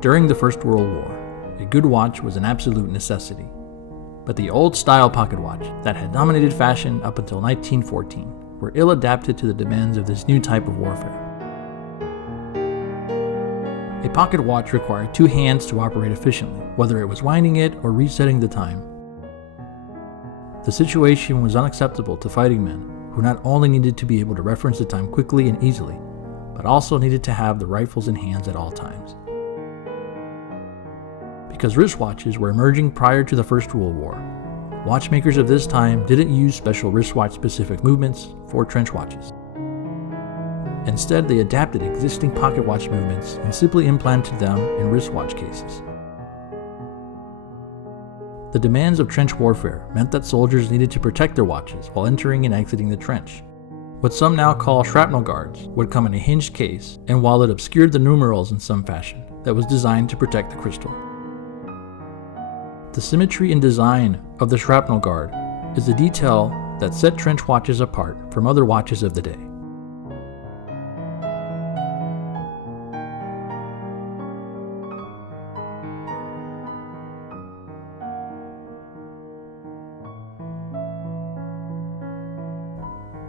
During the First World War, a good watch was an absolute necessity. But the old-style pocket watch that had dominated fashion up until 1914 were ill-adapted to the demands of this new type of warfare. A pocket watch required two hands to operate efficiently, whether it was winding it or resetting the time. The situation was unacceptable to fighting men who not only needed to be able to reference the time quickly and easily, but also needed to have the rifles in hands at all times. Because wristwatches were emerging prior to the First World War, watchmakers of this time didn't use special wristwatch-specific movements for trench watches. Instead, they adapted existing pocket watch movements and simply implanted them in wristwatch cases. The demands of trench warfare meant that soldiers needed to protect their watches while entering and exiting the trench. What some now call shrapnel guards would come in a hinged case, and while it obscured the numerals in some fashion, that was designed to protect the crystal. The symmetry and design of the shrapnel guard is a detail that set trench watches apart from other watches of the day.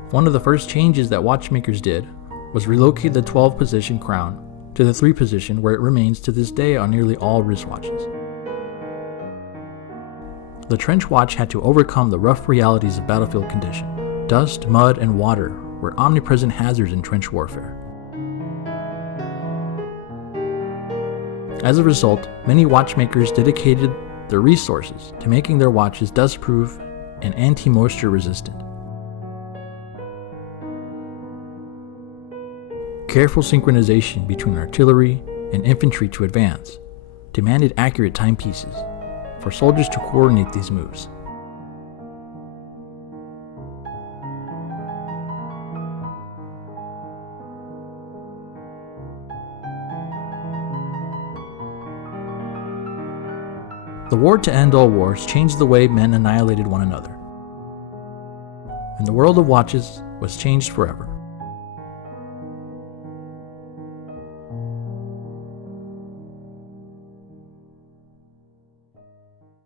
One of the first changes that watchmakers did was relocate the 12-position crown to the 3-position where it remains to this day on nearly all wristwatches. The trench watch had to overcome the rough realities of battlefield condition. Dust, mud, and water were omnipresent hazards in trench warfare. As a result, many watchmakers dedicated their resources to making their watches dust-proof and anti-moisture resistant. Careful synchronization between artillery and infantry to advance demanded accurate timepieces for soldiers to coordinate these moves. The war to end all wars changed the way men annihilated one another, and the world of watches was changed forever.